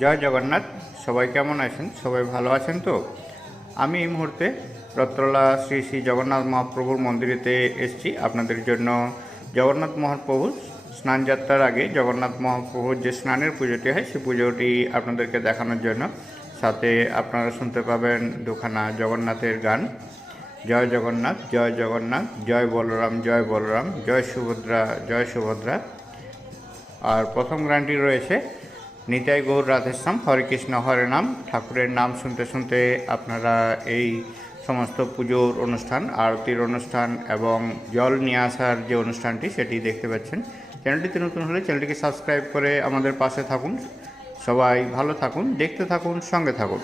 জয় জগন্নাথ। সবাই কেমন আছেন? সবাই ভালো আছেন তো? আমি এই মুহূর্তে রত্তলা শ্রী শ্রী জগন্নাথ মহাপ্রভুর মন্দিরেতে এসেছি আপনাদের জন্য। জগন্নাথ মহাপ্রভুর স্নানযাত্রার আগে জগন্নাথ মহাপ্রভুর যে স্নানের পুজোটি হয় সেই পুজোটি আপনাদেরকে দেখানোর জন্য। সাথে আপনারা শুনতে পাবেন দুখানা জগন্নাথের গান, জয় জগন্নাথ জয় জগন্নাথ, জয় বলরাম জয় বলরাম, জয় সুভদ্রা জয় সুভদ্রা। আর প্রথম গানটি রয়েছে নিতাই গৌর রাধেশ্যাম হরে কৃষ্ণ হরে নাম। ঠাকুরের নাম শুনতে শুনতে আপনারা এই সমস্ত পুজোর অনুষ্ঠান, আরতির অনুষ্ঠান এবং জল নিয়ে আসার যে অনুষ্ঠানটি সেটি দেখতে পাচ্ছেন। চ্যানেলটিতে নতুন হলে চ্যানেলটিকে সাবস্ক্রাইব করে আমাদের পাশে থাকুন। সবাই ভালো থাকুন, দেখতে থাকুন, সঙ্গে থাকুন।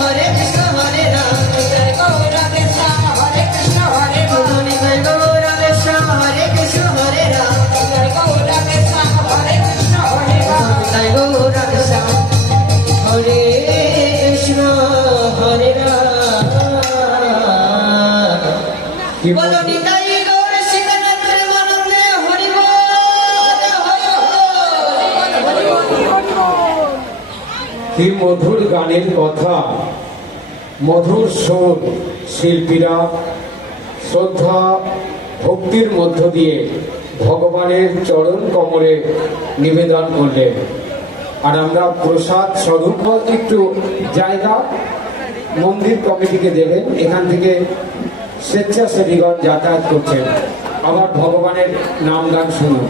হরে কৃষ্ণ হরে রাম জয় গৌর রাধেশ্যাম হরে কৃষ্ণ হরে রাম জয় গৌর রাধেশ্যাম হরে কৃষ্ণ হরে রাম জয় গৌর রাধেশ্যাম হরে কৃষ্ণ হরে রাম জয় গৌর রাধেশ্যাম হরে কৃষ্ণ হরে রাম। বলো নিতাই গৌর সীতানাথ প্রেমানন্দে হরি বল হরি বল। কি মধুর গানের কথা, মধুর সুর, শিল্পীরা শ্রদ্ধা ভক্তির মধ্য দিয়ে ভগবানের চরণ কমলে নিবেদন করলেন। আর আমরা প্রসাদ স্বরূপ একটু জায়গা মন্দির কমিটিকে দেবেন। এখান থেকে স্বেচ্ছাসেবীগণ যাতায়াত করছেন। আবার ভগবানের নাম গান শুনুন।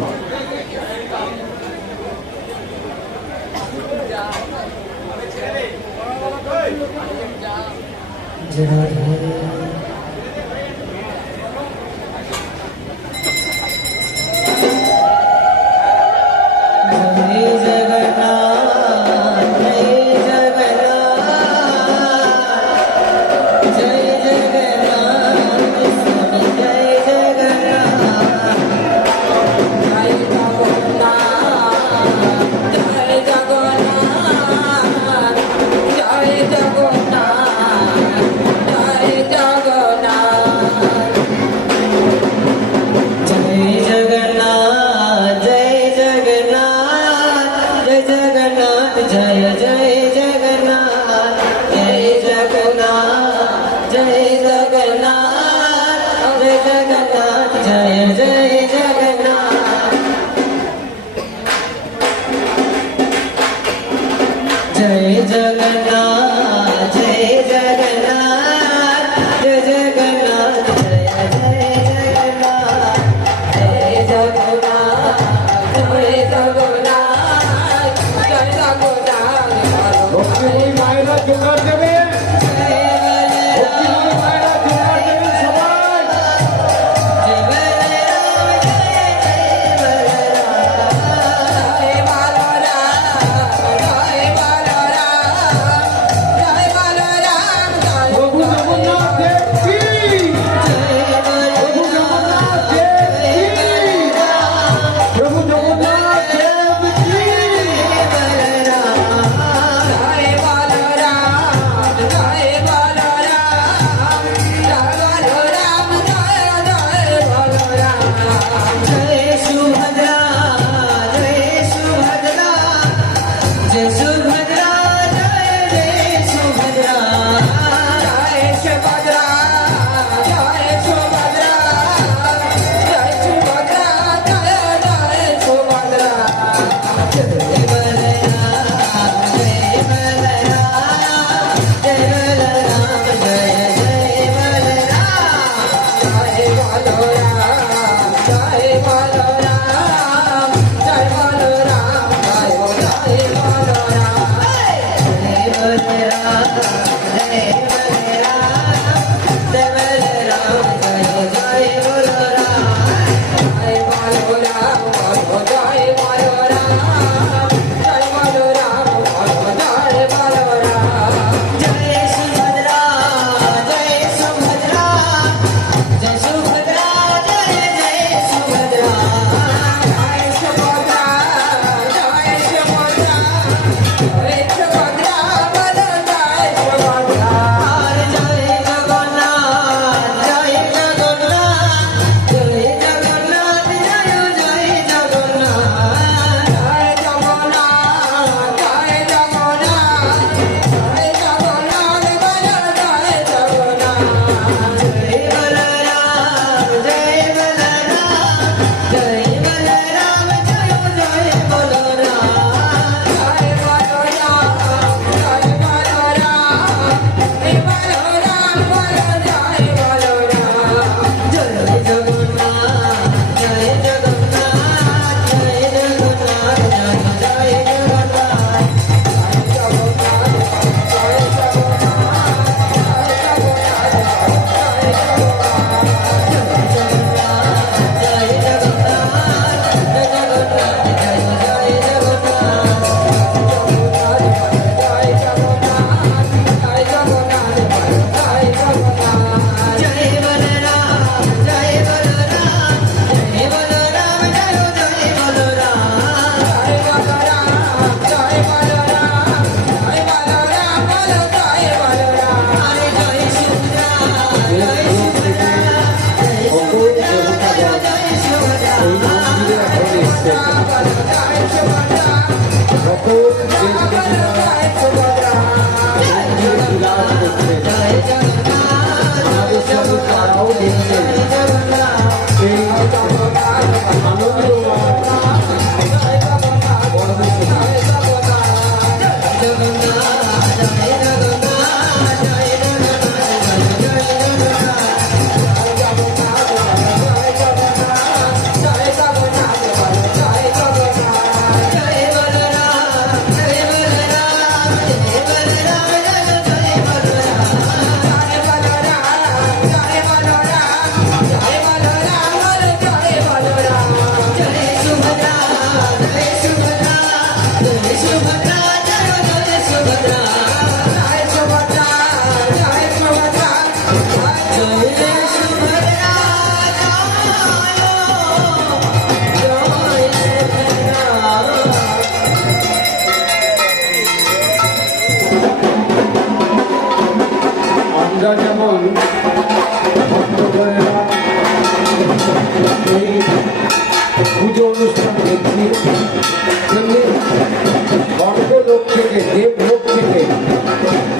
থেকে দেবলোক থেকে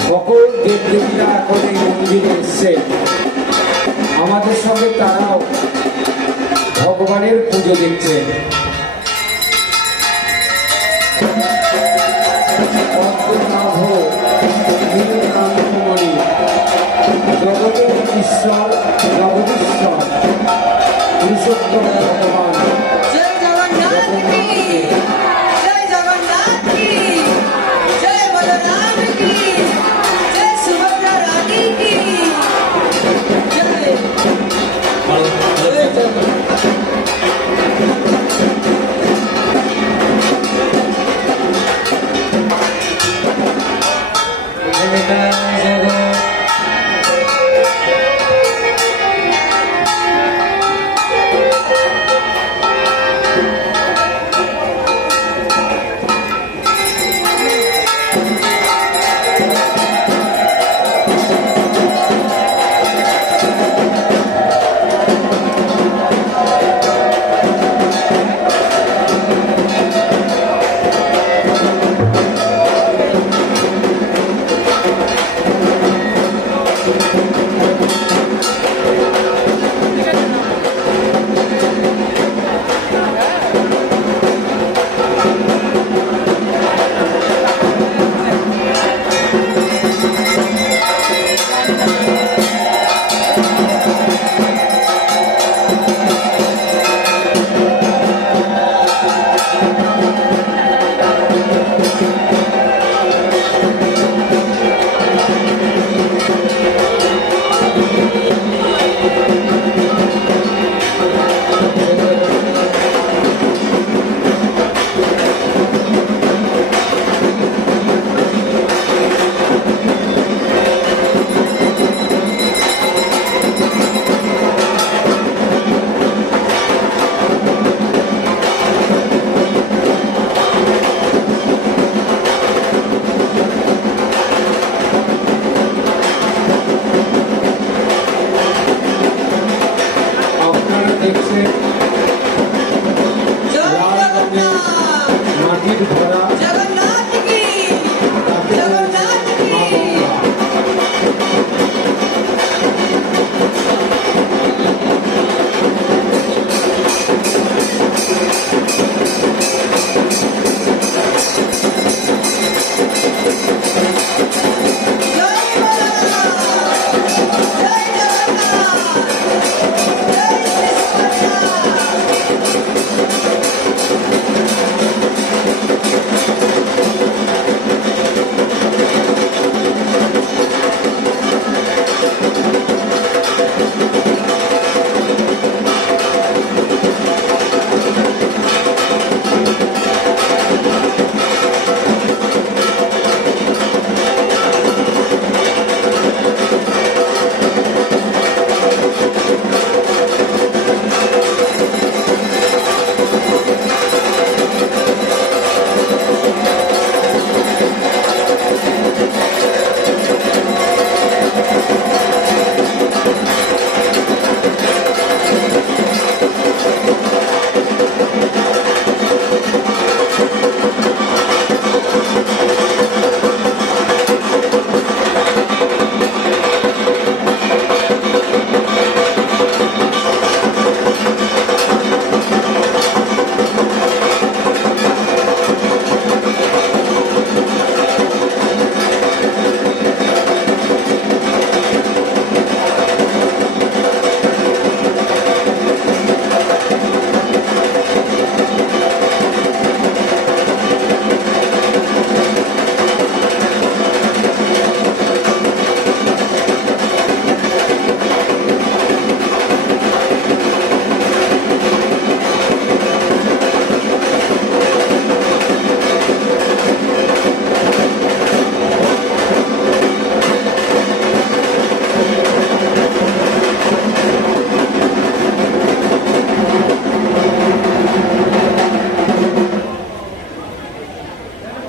সকল দেবদেবীরা এখন এই মন্দিরে এসছে। আমাদের সঙ্গে তারাও ভগবানের পুজো দিচ্ছে। পদ্মনাভ নীলকান্তমণি জগতের ঈশ্বর জগদীশ্বর পুরুষোত্তম ভগবান जय जगन्नाथ की जय जगन्नाथ की जय बलराम की जय सुभद्रा रानी की जय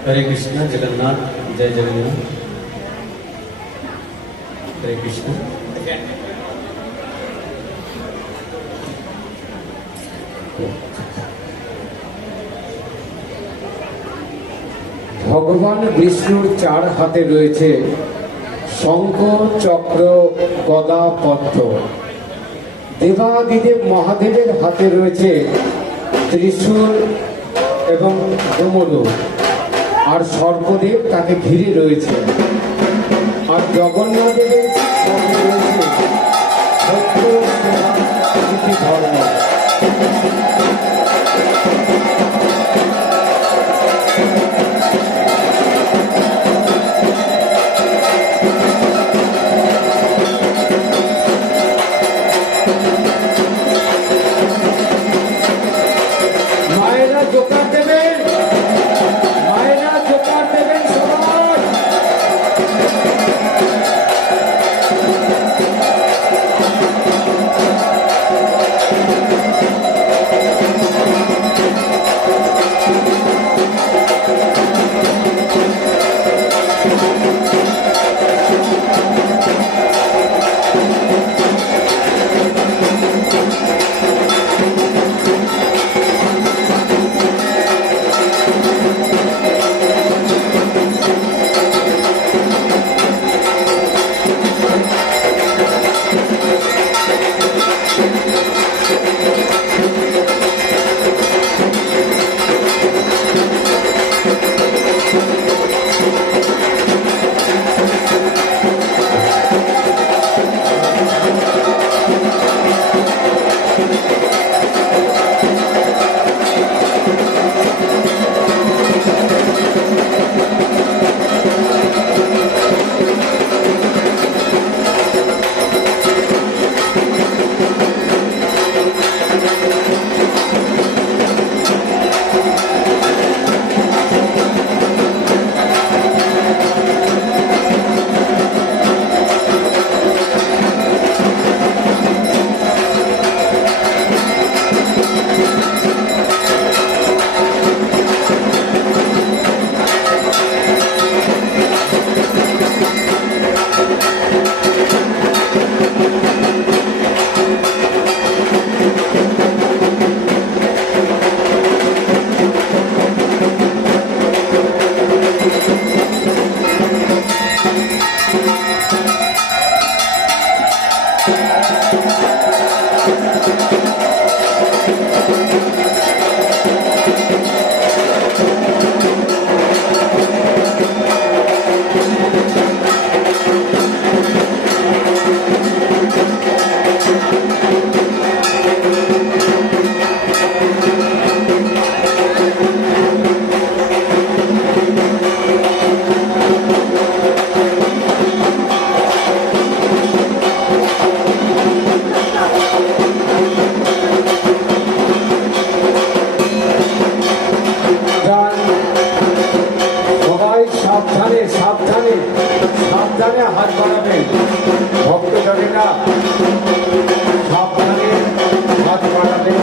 हरे कृष्ण जगन्नाथ जय जगन्नाथ हरे कृष्ण ভগবান বিষ্ণুর চার হাতে রয়েছে শঙ্খ, চক্র, গদা, পদ্ম। দেবাদিদেব মহাদেবের হাতে রয়েছে ত্রিশূল এবং ডমরু, আর সর্পদেব তাকে ঘিরে রয়েছে। আর জগন্নাথদেবের সঙ্গে রয়েছে সত্য, সেবা, নীতি, ধর্ম। মায়েরা জোকার দেবেন, মায়েরা জোকার দেবেন সবাই। সাবধানে সাবধানে সাবধানে হাত বাড়াবেন ভক্তজনেরা, সাবধানে হাত বাড়াবেন,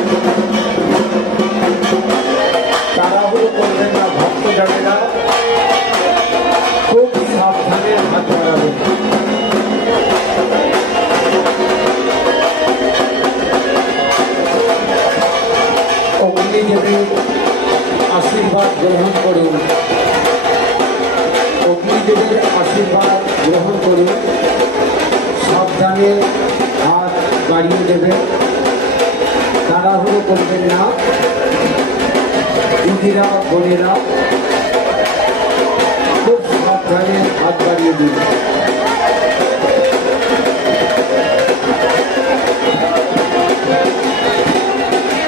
তাড়াহুড়ো করবেন না ভক্তজনেরা, খুব সাবধানে হাত বাড়াবেন। অগ্নিদেবের আশীর্বাদ গ্রহণ করুন, অগ্নিদেবের আশীর্বাদ গ্রহণ করুন। সাবধানে হাত বাড়িয়ে দেবেন, তাড়াহুড়ো করবেন না। দিদিরা, বোনেরা, খুব সাবধানে হাত বাড়িয়ে দিন।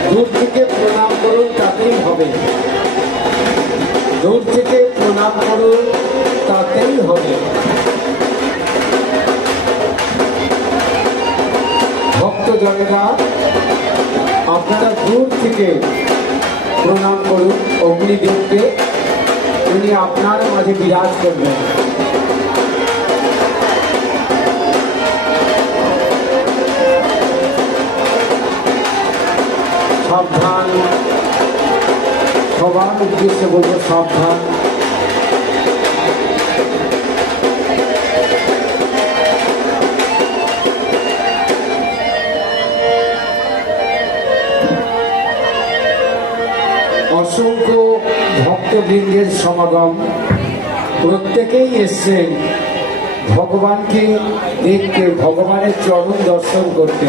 দূর থেকে প্রণাম করুন, তাতেই হবে। দূর থেকে প্রণাম করুন, তাতেই হবে। ভক্তজনেরা, আপনারা দূর থেকে প্রণাম করুন অগ্নিদেবকে, উনি আপনার মাঝে বিরাজ করবেন। সাবধান, সবার উদ্দেশ্যে বলবো সাবধান। অসংখ্য ভক্ত ভক্তবৃন্দের সমাগম, প্রত্যেকেই এসছেন ভগবানকে দেখতে, ভগবানের চরণ দর্শন করতে,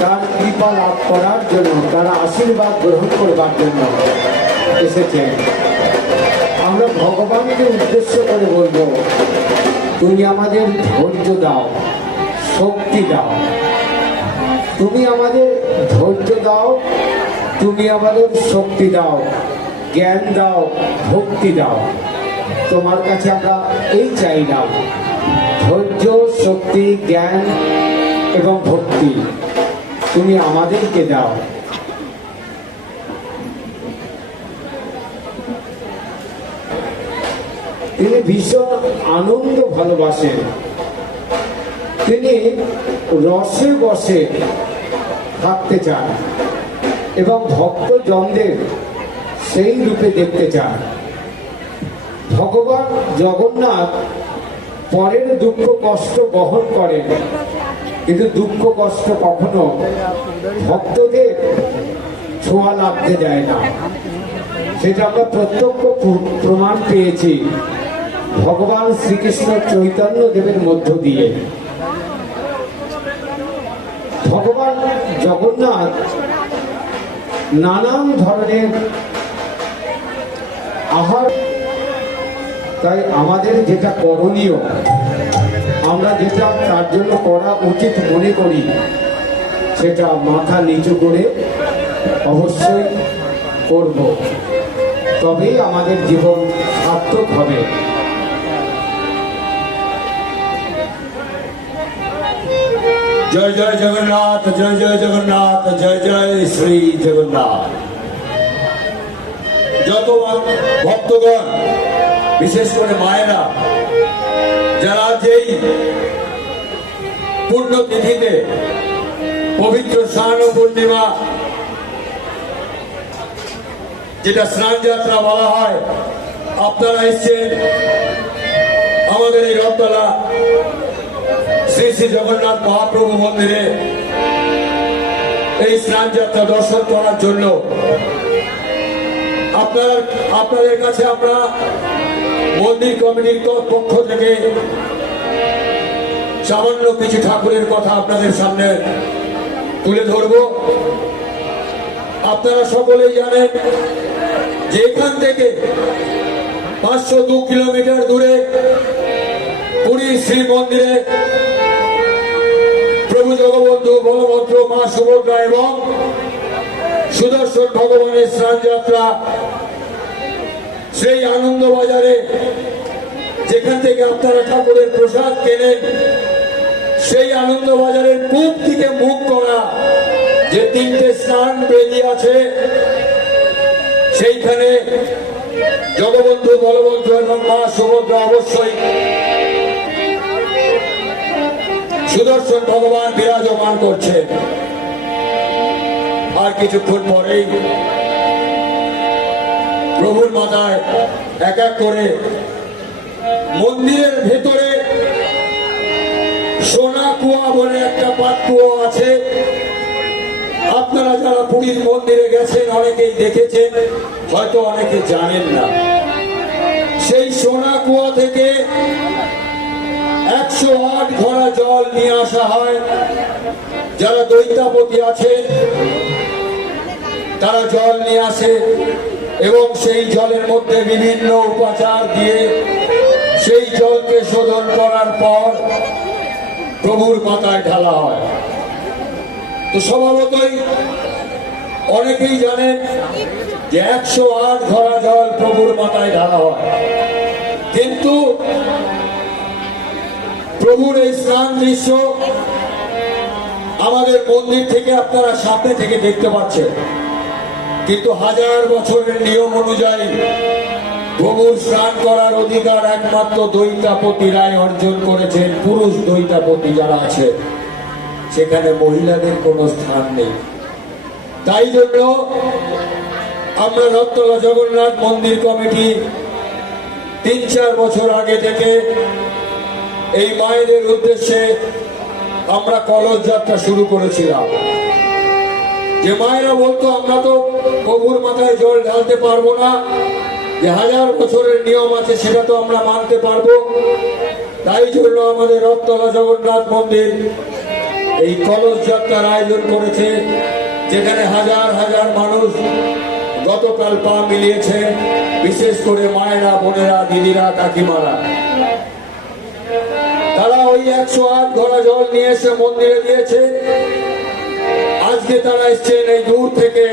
তার কৃপা লাভ করার জন্য, তার আশীর্বাদ গ্রহণ করবার জন্য এসেছেন। আমরা ভগবানকে উদ্দেশ্য করে বলবো, তুমি আমাদের ধৈর্য দাও, শক্তি দাও, তুমি আমাদের ধৈর্য দাও, তুমি আমাদের শক্তি দাও, জ্ঞান দাও, ভক্তি দাও। তোমার কাছে আমরা এই চাইলাম, ধৈর্য, শক্তি, জ্ঞান এবং ভক্তি তুমি আমাদেরকে দাও। তিনি ভীষণ আনন্দ ভালোবাসেন, তিনি রসে বসে থাকতে চান এবং ভক্তজনদের সেই রূপে দেখতে চান। ভগবান জগন্নাথ পরের দুঃখ কষ্ট বহন করেন, কিন্তু দুঃখ কষ্ট কখনো ভক্তদের ছোঁয়া লাগতে দেয় না। সেটা আমরা প্রত্যক্ষ প্রমাণ পেয়েছি ভগবান শ্রীকৃষ্ণ চৈতন্য দেবের মধ্য দিয়ে। ভগবান জগন্নাথ নানান ধরনের আহার, তাই আমাদের যেটা করণীয়, আমরা যেটা তার জন্য করা উচিত মনে করি, সেটা মাথা নিচু করে অবশ্যই করব, তবেই আমাদের জীবন সার্থক হবে। জয় জয় জগন্নাথ, জয় জয় জগন্নাথ, জয় জয় শ্রী জগন্নাথ। যত ভক্তগণ, বিশেষ করে মায়েরা, যারা যেই পূর্ণ তিথিতে, পবিত্র স্নান পূর্ণিমা, যেটা স্নান যাত্রা বলা হয়, আপনারা এসছেন আমাদের এই রথতলা শ্রী শ্রী জগন্নাথ মহাপ্রভু মন্দিরে এই স্নান যাত্রা দর্শন করার জন্য। আপনাদের কাছে আমরা মন্দির কমিটির পক্ষ থেকে সামান্য কিছু ঠাকুরের কথা আপনাদের সামনে তুলে ধরব। আপনারা সকলেই জানেন যে এখান থেকে 502 কিলোমিটার দূরে পুরী শ্রী মন্দিরে প্রভু জগবন্ধু, বলভদ্র, মা সুভদ্রা এবং সুদর্শন ভগবানের স্নান যাত্রা সেই আনন্দ বাজারে, যেখান থেকে আপনারা ঠাকুরের প্রসাদ কেনেন, সেই আনন্দ বাজারের পূব থেকে মুখ করা যে 3টে স্নান বেদি আছে, সেইখানে জগবন্ধু, বলভদ্র এবং মা সুভদ্রা, অবশ্যই সুদর্শন ভগবান বিরাজমান করছেন। আর কিছুক্ষণ পরেই প্রভুর মাথায় এক এক করে মন্দিরের ভেতরে সোনা কুয়া বলে একটা পাতকুয়া আছে। আপনারা যারা পুরীর মন্দিরে গেছেন অনেকেই দেখেছেন, হয়তো অনেকে জানেন না। সেই সোনা কুয়া থেকে 108 ঘড়া জল নিয়ে আসা হয়। যারা দৈতাপতি আছেন তারা জল নিয়ে আসে এবং সেই জলের মধ্যে বিভিন্ন উপাচার দিয়ে সেই জলকে শোধন করার পর প্রভুর মাথায় ঢালা হয়। তো স্বভাবতই অনেকেই জানেন যে 108 ঘড়া জল প্রভুর মাথায় ঢালা হয়, কিন্তু প্রভুর এই স্নান দৃশ্য আমাদের মন্দির থেকে আপনারা সামনে থেকে দেখতে পাচ্ছেন, কিন্তু 1000 বছরের নিয়ম অনুযায়ী প্রভুর স্নান করার অধিকার একমাত্র দৈতাপতিরাই অর্জন করেছেন। পুরুষ দৈতাপতি যারা আছে, সেখানে মহিলাদের কোনো স্থান নেই। তাই জন্য আমরা রথতলা জগন্নাথ মন্দির কমিটি 3-4 বছর আগে থেকে এই মায়েদের উদ্দেশ্যে আমরা কলস যাত্রা শুরু করেছিলাম। যে মায়েরা বলতো আমরা তো প্রভুর মাথায় জল ঢালতে পারবো না, যে 1000 বছরের নিয়ম আছে সেটা তো আমরা মানতে পারবো। তাই জন্য আমাদের রথতলা জগন্নাথ মন্দির এই কলস যাত্রার আয়োজন করেছে, যেখানে হাজার হাজার মানুষ গতকাল পা মিলিয়েছে, বিশেষ করে মায়েরা, বোনেরা, দিদিরা, কাকিমারা। তারা ওই 108 ঘোড়া জল নিয়ে এসে মন্দিরে দিয়েছে। আজকে তারা এসছেন এই দূর থেকে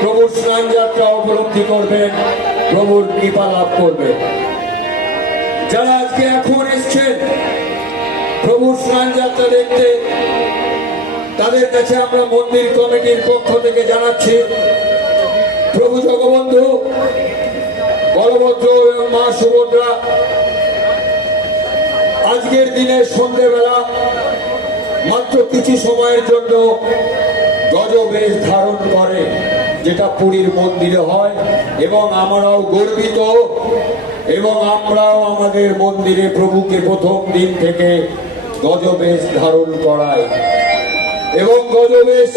প্রভুর স্নান যাত্রা উপলব্ধি করবেন, প্রভুর কৃপা লাভ করবেন। যারা আজকে এখন এসছেন প্রভুর স্নান যাত্রা দেখতে, তাদের কাছে আমরা মন্দির কমিটির পক্ষ থেকে জানাচ্ছি, প্রভু জগবন্ধু, বলভদ্র এবং মা সুভদ্রা আজকের দিনে সন্ধ্যেবেলা মাত্র কিছু সময়ের জন্য গজবেশ ধারণ করে, যেটা পুরীর মন্দিরে হয়, এবং আমরাও গর্বিত, এবং আমরাও আমাদের মন্দিরে প্রভুকে প্রথম দিন থেকে গজবেশ ধারণ করাই। এবং গজবেশ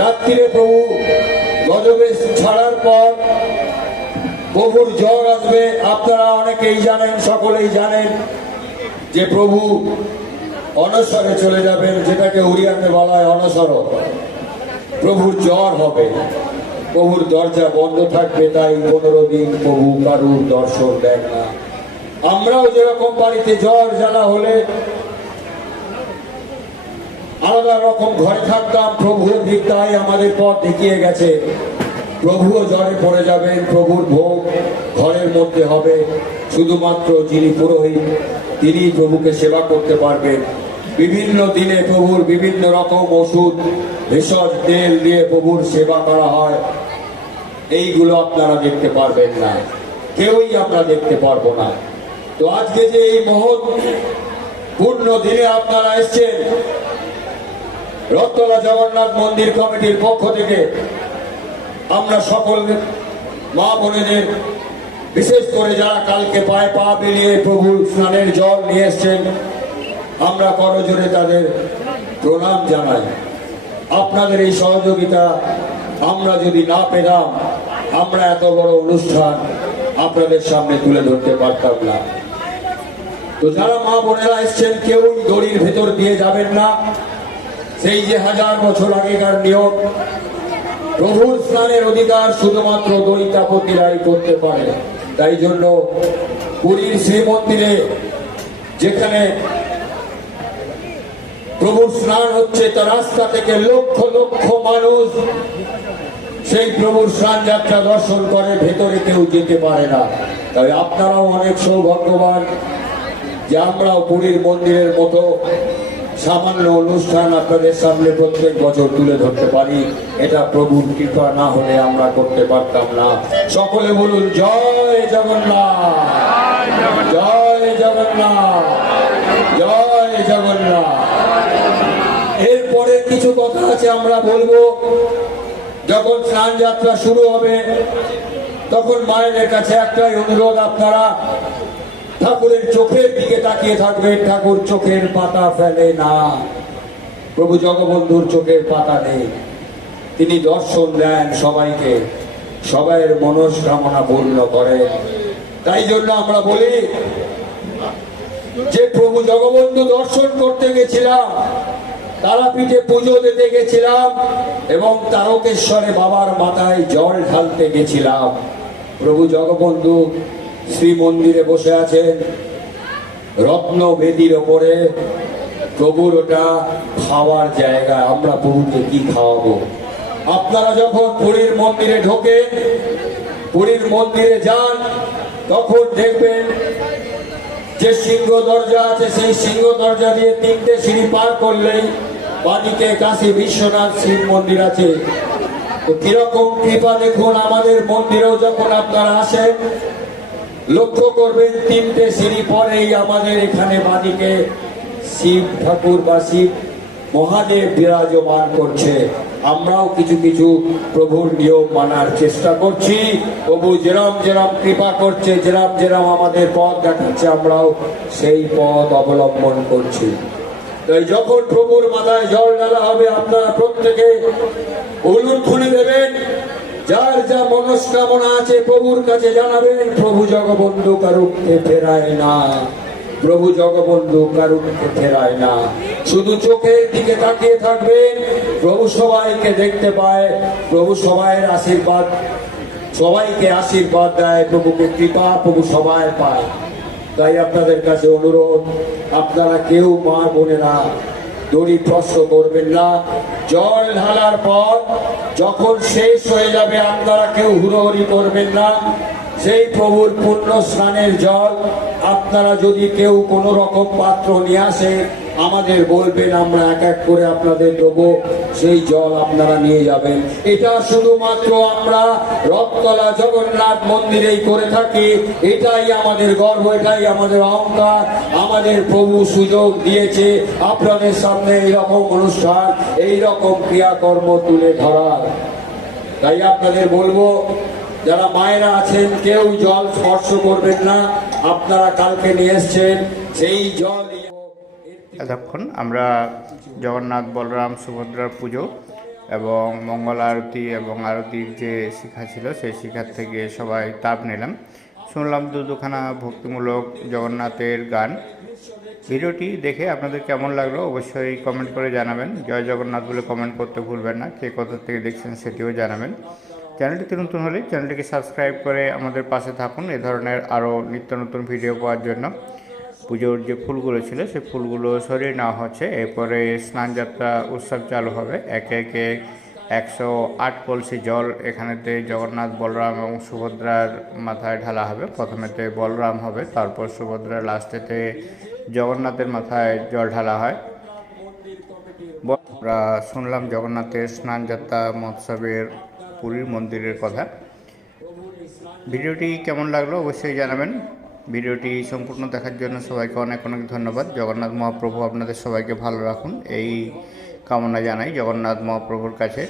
রাত্রিরে প্রভু গজবেশ ছাড়ার পর প্রভুর জ্বর আসবে। আপনারা অনেকেই জানেন, সকলেই জানেন যে প্রভু অনসরে চলে যাবেন, যেটাকে উড়িয়াতে বলা হয় অনসর। প্রভুর জ্বর হবে, প্রভুর দরজা বন্ধ থাকবে, তাই 15 দিন প্রভু কারুর দর্শন দেন না। আমরাও যেরকম বাড়িতে জ্বর জ্বালা হলে আলাদা রকম ঘরে থাকতাম, প্রভুর দিক তাই আমাদের পথ দেখিয়ে গেছে। প্রভুও জ্বরে পড়ে যাবেন, প্রভুর ভোগ ঘরের মধ্যে হবে। শুধুমাত্র যিনি পুরোহিত তিনি প্রভুকে সেবা করতে পারবেন। বিভিন্ন দিনে প্রভুর বিভিন্ন রকম ওষুধ, ভেষজ তেল দিয়ে প্রভুর সেবা করা হয়। এইগুলো আপনারা দেখতে পারবেন না, কেউই আমরা দেখতে পারবো না। তো আজকে যে এই মহৎ পূর্ণ দিনে আপনারা এসছেন, রথতলা জগন্নাথ মন্দির কমিটির পক্ষ থেকে আমরা সকল মা বোনেদের, বিশেষ করে যারা কালকে পায়ে পা বিলিয়ে প্রভুর স্নানের জল নিয়ে এসছেন, আমরা করজোড়ে তাদের প্রণাম জানাই। আপনাদের এই সহযোগিতা আমরা যদি না পেতাম, আমরা এত বড় অনুষ্ঠান আপনাদের সামনে তুলে ধরতে পারতাম না। তো যারা মা বোনেরা এসছেন, কেউই দড়ির ভেতর দিয়ে যাবেন না। সেই যে 1000 বছর আগেকার নিয়ম, প্রভুর স্নানের অধিকার শুধুমাত্র দৈতাপতিরাই করতে পারে। তাই জন্য পুরীর শ্রীমন্দিরে যেখানে প্রভুর স্নান হচ্ছে, তার রাস্তা থেকে লক্ষ লক্ষ মানুষ সেই প্রভুর স্নান যাত্রা দর্শন করে, ভেতরে কেউ যেতে পারে না। তাই আপনারাও অনেক সৌভাগ্যবান যে আমরাও পুরীর মন্দিরের মতো সামান্য অনুষ্ঠান আপনাদের সামনে প্রত্যেক বছর তুলে ধরতে পারি। এটা প্রভুর কৃপা না হলে আমরা করতে পারতাম না। সকলে বলুন জয় জগন্নাথ, জয় জগন্নাথ, জয় জগন্নাথ। এরপরে কিছু কথা আছে আমরা বলবো। যখন স্নান যাত্রা শুরু হবে, তখন মায়েদের কাছে একটাই অনুরোধ, আপনারা ঠাকুরের চোখের দিকে তাকিয়ে থাকবেন। ঠাকুর চোখের পাতা ফেলে না, প্রভু জগবন্ধুর চোখের পাতা নেই। তিনি দর্শন দেন সবাইকে, সবাইয়ের মনস্কামনা পূর্ণ করেন। তাই জন্য আমরা বলি যে প্রভু জগবন্ধু দর্শন করতে গেছিলাম, তারাপীঠে পুজো দিতে গেছিলাম, এবং তারকেশ্বরে বাবার মাথায় জল ঢালতে গেছিলাম। প্রভু জগবন্ধু শ্রী মন্দিরে বসে আছেন রত্ন বেদির ওপরে। প্রভুর ওটা খাওয়ার জায়গা, আমরা প্রভুকে কি খাওয়াবো? আপনারা যখন পুরীর মন্দিরে ঢোকেন, পুরীর মন্দিরে যান, তখন দেখবেন যে সিংহ দরজা আছে, সেই সিংহ দরজা দিয়ে 3টে সিঁড়ি পার করলেই বাদিকে কাশী বিশ্বনাথ শিব মন্দির আছে। তো কিরকম কৃপা দেখুন, আমাদের মন্দিরেও যখন আপনারা আসেন, লক্ষ্য করবেন 3টে সিঁড়ি পরেই আমাদের এখানে বাদিকে শিব ঠাকুর বা শিব মহাদেব বিরাজমান করছে। আমরাও কিছু কিছু প্রভুর নিয়ম মানার চেষ্টা করছি। প্রভু যেরম যেরম কৃপা করছে, যেরম যেরম আমাদের পথ দেখাচ্ছে, আমরাও সেই পথ অবলম্বন করছি। তাই যখন প্রভুর মাথায় জল ঢালা হবে, আপনারা প্রত্যেকে উলুধ্বনি দেবেন যার যা মনস্কামনা আছে প্রভুর কাছে জানাবেন। প্রভু জগবন্ধু কারুকে ফেরায় না, প্রভু জগবন্ধু কারুকে ফেরায় না। শুধু চোখের দিকে তাকিয়ে থাকবেন, প্রভু সবাইকে দেখতে পায়, প্রভু সবাইয়ের আশীর্বাদ, সবাইকে আশীর্বাদ দেয়, প্রভুকে কৃপা প্রভু সবাই পায়। তাই আপনাদের কাছে অনুরোধ, আপনারা কেউ মা বোনেরা দড়ি প্রশ্ন করবেন না। জল ঢালার পর যখন শেষ হয়ে যাবে আপনারা কেউ হুড়োহুড়ি করবেন না। সেই প্রভুর পূর্ণ স্নানের জল আপনারা যদি কেউ কোনো রকম পাত্র নিয়ে আসে আমাদের বলবেন, আমরা এক এক করে আপনাদের দেবো, সেই জল আপনারা নিয়ে যাবেন। এটা শুধুমাত্র আমরা রথতলা জগন্নাথ মন্দিরেই করে থাকি। এটাই আমাদের গর্ব, এটাই আমাদের অহংকার। আমাদের প্রভু সুযোগ দিয়েছে আপনাদের সামনে এইরকম অনুষ্ঠান, এইরকম ক্রিয়াকর্ম তুলে ধরার। তাই আপনাদের বলবো, যারা মায়েরা আছেন কেউ জল স্পর্শ করবেন না। আপনারা কালকে নিয়ে এসছেন সেই জল। এতক্ষণ আমরা জগন্নাথ বলরাম সুভদ্রার পুজো এবং মঙ্গল আরতি এবং আরতির যে শিখা ছিল সেই শিখার থেকে সবাই তাপ নিলাম, শুনলাম দুখানা ভক্তিমূলক জগন্নাথের গান। ভিডিওটি দেখে আপনাদের কেমন লাগলো অবশ্যই কমেন্ট করে জানাবেন। জয় জগন্নাথ বলে কমেন্ট করতে ভুলবেন না। কে কোথা থেকে দেখছেন সেটিও জানাবেন। চ্যানেলটিতে নতুন হলে চ্যানেলটিকে সাবস্ক্রাইব করে আমাদের পাশে থাকুন এ ধরনের আরও নিত্য নতুন ভিডিও পাওয়ার জন্য। পুজোর যে ফুলগুলো ছিল সেই ফুলগুলো সরিয়ে নেওয়া হচ্ছে। এরপরে স্নানযাত্রা উৎসব চালু হবে। একে একে 108 কলসি জল এখানেতে জগন্নাথ বলরাম এবং সুভদ্রার মাথায় ঢালা হবে। প্রথমেতে বলরাম হবে, তারপর সুভদ্রা, লাস্টেতে জগন্নাথের মাথায় জল ঢালা হয়। আমরা শুনলাম জগন্নাথের স্নানযাত্রা মহোৎসবের পুরীর মন্দিরের কথা। ভিডিওটি কেমন লাগলো অবশ্যই জানাবেন। ভিডিওটি সম্পূর্ণ দেখার জন্য সবাইকে অনেক অনেক ধন্যবাদ। জগন্নাথ মহাপ্রভু আপনাদের সবাইকে ভালো রাখুন এই কামনা জানাই জগন্নাথ মহাপ্রভুর কাছে।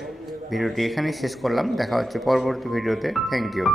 ভিডিওটি এখানেই শেষ করলাম। দেখা হচ্ছে পরবর্তী ভিডিওতে। Thank you.